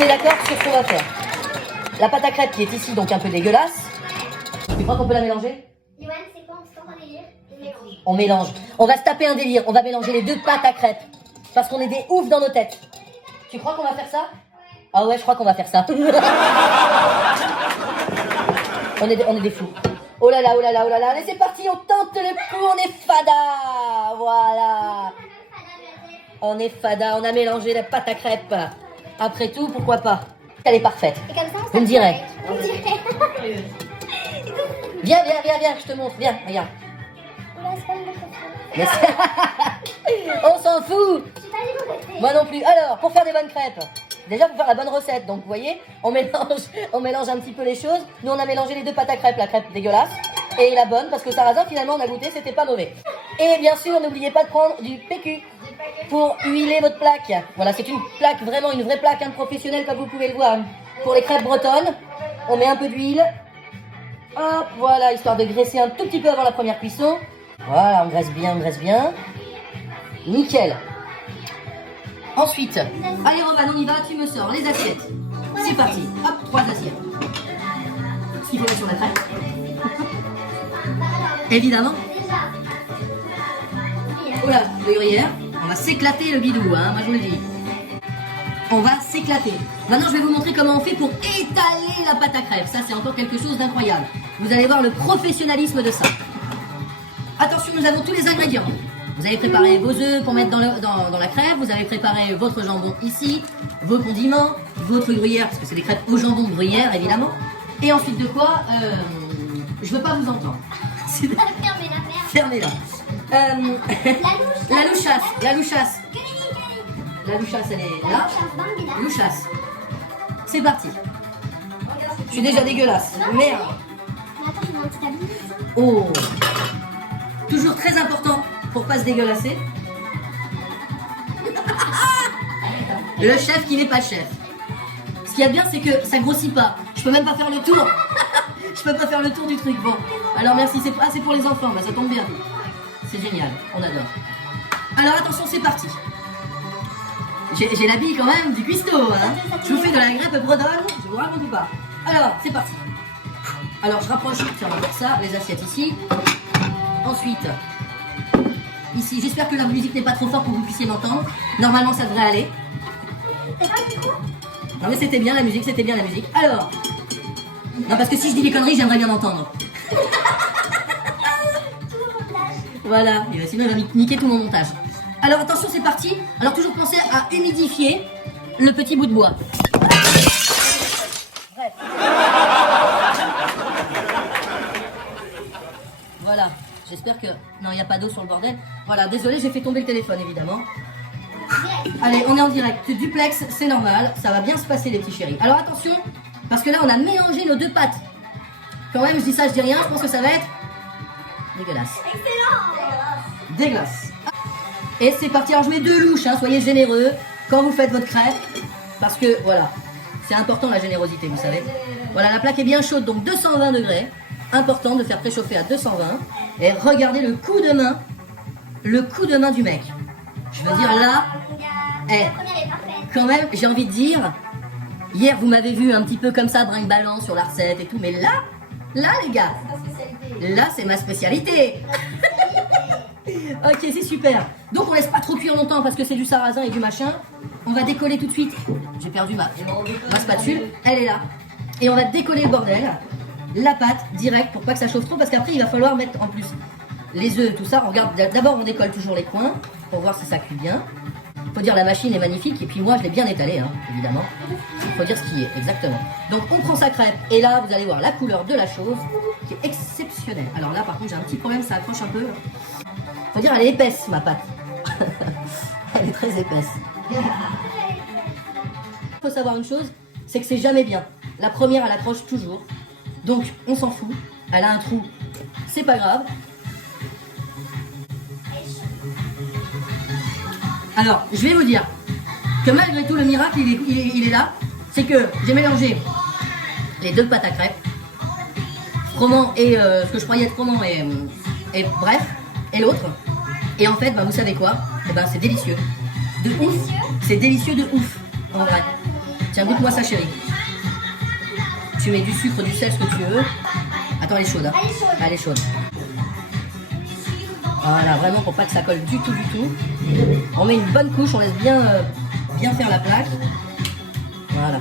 met d'accord sur ce qu'on va faire. La pâte à crêpes qui est ici, donc un peu dégueulasse. Tu crois qu'on peut la mélanger? Yoann, c'est quoi? On se tente un délire? On mélange. On mélange. On va se taper un délire. On va mélanger les deux pâtes à crêpes. Parce qu'on est des oufs dans nos têtes. Tu crois qu'on va faire ça? Ah ouais, je crois qu'on va faire ça. on est des fous. Oh là là, oh là là, oh là là. Allez, c'est parti, on tente le coup, on est fada. Voilà. On est fada, on a mélangé la pâte à crêpes. Après tout, pourquoi pas? Elle est parfaite. Et comme ça, on Vous me direz. On dirait. Viens, je te montre. Viens, regarde. Oula, c'est pas une bonne question. On s'en fout. Je suis pas du tout restée. Moi non plus. Alors, pour faire des bonnes crêpes, déjà pour faire la bonne recette, donc vous voyez, on mélange un petit peu les choses. Nous on a mélangé les deux pâtes à crêpes, la crêpe dégueulasse et la bonne, parce que sarrasin finalement on a goûté, c'était pas mauvais. Et bien sûr, n'oubliez pas de prendre du PQ pour huiler votre plaque. Voilà, c'est une plaque, vraiment une vraie plaque, hein, professionnelle comme vous pouvez le voir. Pour les crêpes bretonnes, on met un peu d'huile. Hop, voilà, histoire de graisser un tout petit peu avant la première cuisson. Voilà, on graisse bien, Nickel. Ensuite, allez Roman, on y va, tu me sors les assiettes. C'est parti, hop, 3 assiettes. Ce qu'il faut mettre sur la crêpe. Évidemment. Oh là, le gruyère. On va s'éclater le bidou, hein, moi je vous le dis. On va s'éclater. Maintenant, je vais vous montrer comment on fait pour étaler la pâte à crêpes. Ça, c'est encore quelque chose d'incroyable. Vous allez voir le professionnalisme de ça. Attention, nous avons tous les ingrédients. Vous avez préparé vos œufs pour mettre dans la crêpe. Vous avez préparé votre jambon ici, vos condiments, votre gruyère, parce que c'est des crêpes au jambon gruyère, évidemment. Et ensuite de quoi je veux pas vous entendre. Fermez-la. La louchasse. La louchasse, elle est là. Louchasse. C'est parti. Je suis déjà dégueulasse. Merde. Oh. Toujours très important pour pas se dégueulasser. Le chef qui n'est pas chef. Ce qu'il y a de bien, c'est que ça grossit pas. Je peux même pas faire le tour. Je peux pas faire le tour du truc. Bon. Alors merci, c'est pour les enfants. Bah, ça tombe bien. C'est génial. On adore. Alors attention, c'est parti. J'ai l'habit quand même du cuistot. Hein. Je vous fais de la crêpe bretonne. Je vous raconte pas. Alors, c'est parti. Alors, je rapproche. Tiens, on va faire ça. Les assiettes ici. Ensuite, ici, j'espère que la musique n'est pas trop forte pour que vous puissiez m'entendre. Normalement, ça devrait aller. Non mais c'était bien la musique, Alors, non parce que si je dis des conneries, j'aimerais bien m'entendre. Voilà, sinon il va niquer tout mon montage. Alors attention, c'est parti. Alors toujours penser à humidifier le petit bout de bois. Bref. Voilà. J'espère que... Non, il n'y a pas d'eau sur le bordel. Voilà, désolé, j'ai fait tomber le téléphone, évidemment. Allez, on est en direct. Duplex, c'est normal. Ça va bien se passer, les petits chéris. Alors, attention, parce que là, on a mélangé nos deux pâtes. Quand même, je dis ça, je dis rien. Je pense que ça va être... dégueulasse. Excellent. Dégueulasse. Et c'est parti. Alors, je mets 2 louches, hein. Soyez généreux quand vous faites votre crêpe. Parce que, voilà, c'est important, la générosité, vous savez. Voilà, la plaque est bien chaude, donc 220 degrés. Important de faire préchauffer à 220. Et regardez le coup de main du mec. Je veux dire là, quand même, j'ai envie de dire, hier vous m'avez vu un petit peu comme ça, brinque-ballant sur la recette et tout, mais là les gars, là c'est ma spécialité. Ok, c'est super. Donc on laisse pas trop cuire longtemps parce que c'est du sarrasin et du machin. On va décoller tout de suite. J'ai perdu ma spatule, elle est là. Et on va décoller le bordel. La pâte direct pour pas que ça chauffe trop parce qu'après il va falloir mettre en plus les œufs, tout ça. On regarde, d'abord on décolle toujours les coins pour voir si ça cuit bien. Faut dire la machine est magnifique et puis moi je l'ai bien étalée, hein, évidemment. Faut dire ce qui est, exactement. Donc on prend sa crêpe et là vous allez voir la couleur de la chose qui est exceptionnelle. Alors là par contre j'ai un petit problème, ça accroche un peu. Faut dire elle est épaisse ma pâte. Elle est très épaisse. Faut savoir une chose, c'est que c'est jamais bien. La première elle accroche toujours. Donc on s'en fout, elle a un trou, c'est pas grave. Alors, je vais vous dire que malgré tout le miracle, il est là. C'est que j'ai mélangé les deux pâtes à crêpes, froment et ce que je croyais être froment et bref, et l'autre. Et en fait, bah, vous savez quoi? Eh ben, c'est délicieux. De ouf. C'est délicieux de ouf, en vrai. Tiens, goûte-moi ça, chérie. Tu mets du sucre, du sel, ce que tu veux. Attends, elle est chaude. Hein. Elle est chaude. Elle est chaude. Voilà, vraiment pour pas que ça colle du tout. On met une bonne couche, on laisse bien, bien faire la plaque. Voilà.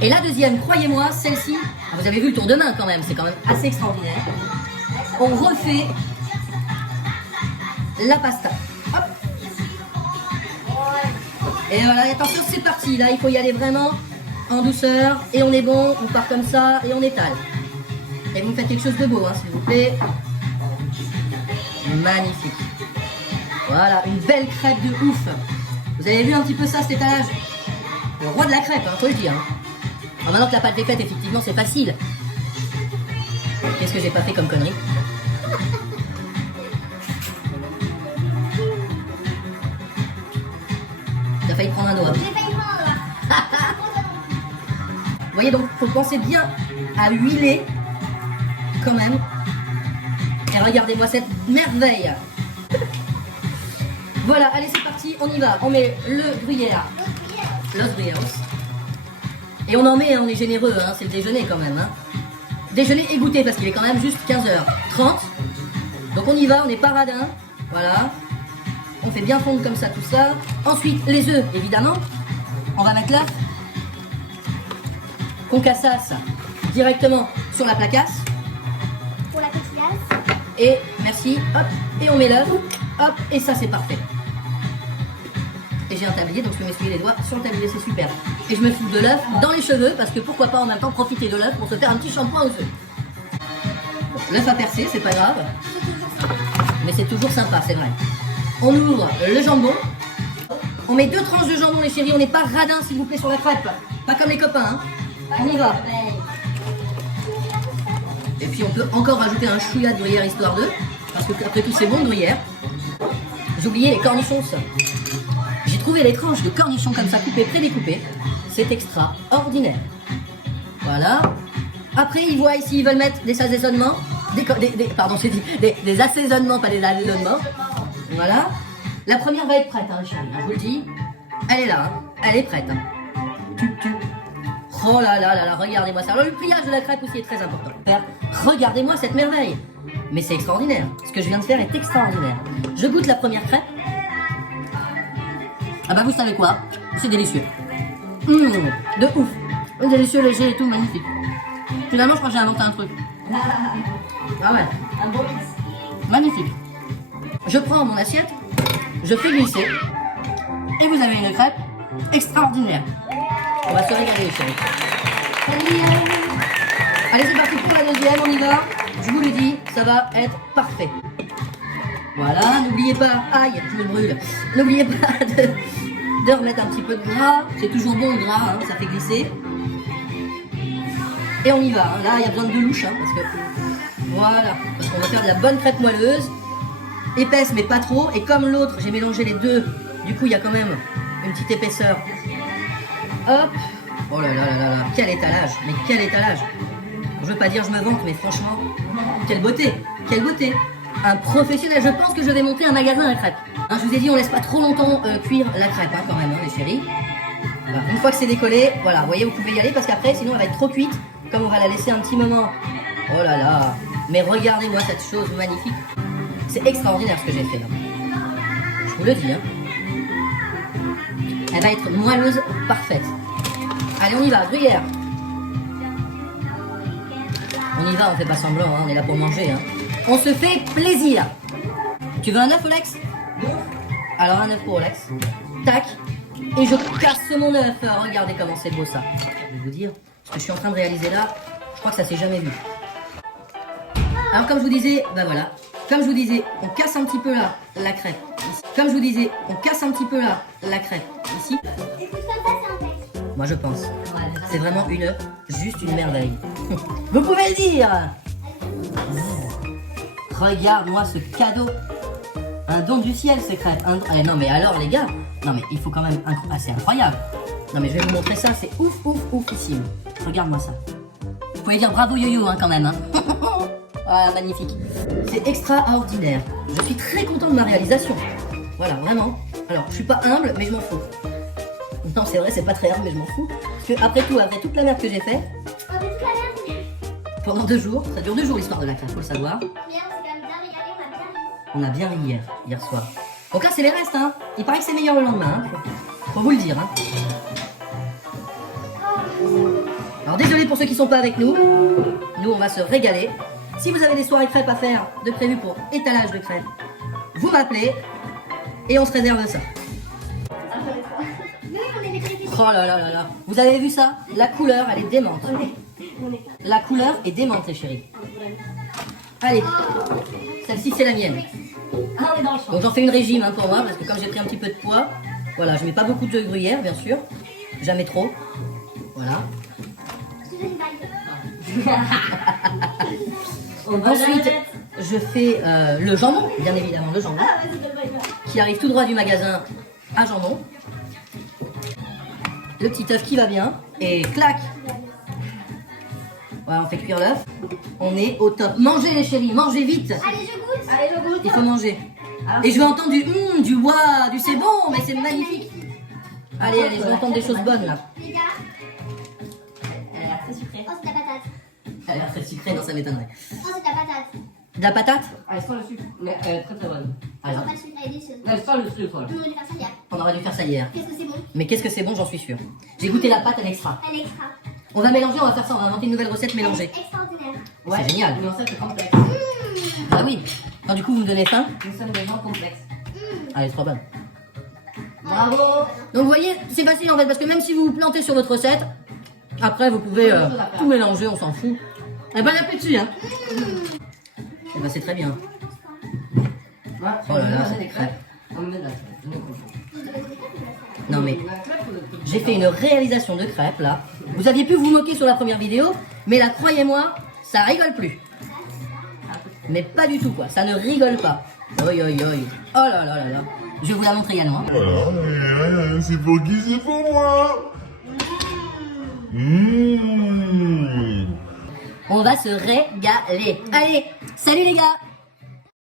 Et la deuxième, croyez-moi, celle-ci, vous avez vu le tour de main quand même, c'est quand même assez extraordinaire. On refait la pasta. Hop. Et voilà, attention, c'est parti. Là, il faut y aller vraiment en douceur. Et on est bon, on part comme ça et on étale. Et vous me faites quelque chose de beau, hein, s'il vous plaît. Magnifique. Voilà, une belle crêpe de ouf. Vous avez vu un petit peu ça, cet étalage? Le roi de la crêpe, hein, faut le dire. Hein. Alors maintenant que la pâte est faite, effectivement, c'est facile. Qu'est-ce que j'ai pas fait comme connerie? T'as failli prendre un doigt. J'ai failli prendre. Vous voyez, donc, faut penser bien à huiler quand même. Et regardez-moi cette merveille. Voilà, allez, c'est parti, on y va. On met le gruyère, los gruyères. Et on en met, hein, on est généreux, hein, c'est le déjeuner quand même. Hein. Déjeuner et goûter parce qu'il est quand même juste 15h30. Donc on y va, on est paradin. Voilà. On fait bien fondre comme ça tout ça. Ensuite, les œufs, évidemment. On va mettre l'œuf. Qu'on cassasse directement sur la placasse. Pour la tortillasse. Et merci, hop, et on met l'œuf, hop, et ça c'est parfait. Et j'ai un tablier, donc je peux m'essuyer les doigts sur le tablier, c'est super. Et je me fous de l'œuf dans les cheveux, parce que pourquoi pas en même temps profiter de l'œuf pour se faire un petit shampoing aux œufs. Bon, l'œuf a percé, c'est pas grave, mais c'est toujours sympa, c'est vrai. On ouvre le jambon, on met 2 tranches de jambon les chéris, on n'est pas radin s'il vous plaît sur la crêpe, pas comme les copains, hein. On y va. Et puis on peut encore rajouter un chouïa de gruyère histoire de, parce que après tout c'est bon de gruyère. J'ai oublié les cornichons ça. J'ai trouvé les tranches de cornichons comme ça coupées, pré-découpées. C'est extraordinaire. Voilà. Après ils voient ici, ils veulent mettre des assaisonnements. Des assaisonnements, pas des assaisonnements. Voilà. La première va être prête, hein, chérie, je vous le dis. Elle est là, hein. Elle est prête. Hein. Oh là là là là, regardez-moi ça. Alors le pliage de la crêpe aussi est très important. Regardez-moi cette merveille. Mais c'est extraordinaire. Ce que je viens de faire est extraordinaire. Je goûte la première crêpe. Ah bah vous savez quoi? C'est délicieux. De ouf. Délicieux, léger et tout, magnifique. Finalement je crois que j'ai inventé un truc. Ah ouais. Magnifique. Je prends mon assiette, je fais glisser. Et vous avez une crêpe extraordinaire. On va se régaler les chéris. Allez c'est parti pour la deuxième, on y va. Je vous le dis, ça va être parfait. Voilà, n'oubliez pas, aïe, je me brûle. N'oubliez pas de remettre un petit peu de gras. C'est toujours bon le gras, hein, ça fait glisser. Et on y va, hein. Là il y a besoin de 2 louches, hein, parce que voilà, parce qu'on va faire de la bonne crêpe moelleuse. Épaisse mais pas trop. Et comme l'autre, j'ai mélangé les deux, du coup il y a quand même une petite épaisseur. Hop. Oh là là là là là. Quel étalage. Mais quel étalage. Je veux pas dire je me vante, mais franchement, quelle beauté. Quelle beauté. Un professionnel. Je pense que je vais monter un magasin à crêpes. Hein, je vous ai dit, on laisse pas trop longtemps cuire la crêpe, hein, quand même, hein, les chéris. Voilà. Une fois que c'est décollé, voilà, vous voyez, vous pouvez y aller parce qu'après, sinon, elle va être trop cuite. Comme on va la laisser un petit moment. Oh là là. Mais regardez-moi cette chose magnifique. C'est extraordinaire ce que j'ai fait là. Je vous le dis, hein. Elle va être moelleuse parfaite. Allez, on y va, gruyère. On y va, on fait pas semblant, hein, on est là pour manger. Hein. On se fait plaisir. Tu veux un œuf, Olex? Alors un œuf pour Olex. Tac. Et je casse mon œuf. Regardez comment c'est beau ça. Je vais vous dire, ce que je suis en train de réaliser là, je crois que ça s'est jamais vu. Alors comme je vous disais, bah voilà. Comme je vous disais, on casse un petit peu là la crêpe. Ici. Comme je vous disais, on casse un petit peu là la crêpe. Ici. Moi je pense. C'est vraiment juste une merveille. Vous pouvez le dire. Regarde-moi ce cadeau. Un don du ciel, ces crêpes. Non mais alors les gars, non mais il faut quand même... c'est incroyable. Non mais je vais vous montrer ça, c'est ouf, ouf, oufissime. Regarde-moi ça. Vous pouvez dire bravo yo-yo hein, quand même. Hein. Ah, magnifique. C'est extraordinaire. Je suis très content de ma réalisation. Voilà, vraiment. Alors, je suis pas humble, mais je m'en fous. Non, c'est vrai, c'est pas très rare, mais je m'en fous. Parce que après tout, après toute la merde que j'ai fait, On fait toute la merde. pendant 2 jours, ça dure 2 jours l'histoire de la crêpe, faut le savoir. Hier, on s'est quand même bien régalé, on a bien ri. On a bien ri hier soir. Donc là, c'est les restes, hein. Il paraît que c'est meilleur le lendemain, hein. Faut vous le dire, hein. Alors désolé pour ceux qui sont pas avec nous. Nous, on va se régaler. Si vous avez des soirées crêpes à faire de prévues pour étalage de crêpes, vous m'appelez et on se réserve ça. Oui, on est maîtrisés. Oh là là là là. Vous avez vu ça? La couleur, elle est démente. La couleur est démente, les chéris. Allez, celle-ci, c'est la mienne. Donc j'en fais une régime hein, pour moi, parce que comme j'ai pris un petit peu de poids, voilà, je mets pas beaucoup de gruyère, bien sûr. Jamais trop. Voilà. Je te donne une bague. Ensuite, je fais le jambon, bien évidemment, le jambon, Ah, vas-y, donne une bague. qui arrive tout droit du magasin à jambon. Le petit œuf qui va bien, et clac. Voilà, on fait cuire l'œuf. On est au top. Mangez les chéris, mangez vite. Allez, je goûte. Allez, je goûte. Il faut manger. Et je veux entendre du waouh, du c'est bon, mais c'est magnifique. Allez, allez, je veux entendre des choses bonnes là. Les gars, Elle a l'air très sucrée. oh, c'est de la patate. Elle a l'air très sucrée, non, ça m'étonnerait. Oh, c'est de la patate. De la patate? Ah, elle sent le sucre, mais elle est très très bonne. Ah, non. Pas le sucre, elle est délicieuse. Elle sent le sucre, là. On aurait dû faire ça hier. On aurait dû faire ça hier. Qu'est-ce que c'est bon? Mais qu'est-ce que c'est bon, j'en suis sûre. J'ai goûté la pâte, elle est extra. Elle est extra. On va mélanger, on va faire ça, on va inventer une nouvelle recette mélangée. Elle est extraordinaire. C'est génial. Mais en fait, c'est complexe. Ah oui. Alors du coup, vous me donnez faim? Nous sommes des gens complexes. Ah, elle est trop bonne. Bravo. Donc vous voyez, c'est facile en fait, parce que même si vous vous plantez sur votre recette, après vous pouvez tout mélanger, on s'en fout. Et bon appétit, hein. Et bah c'est très bien. Moi, Oh là là, c'est c'est des crêpes. On me met de la crêpe. Je ne comprends pas. Non mais, La crêpe ou le truc? j'ai fait une réalisation de crêpes là. Vous aviez pu vous moquer sur la première vidéo, mais là, croyez-moi, ça rigole plus. Mais pas du tout quoi, ça ne rigole pas. Oi oi oi. Oh là là là là. Je vais vous la montrer également. Voilà, c'est pour qui, c'est pour moi. Mmh. On va se régaler. Allez, salut les gars.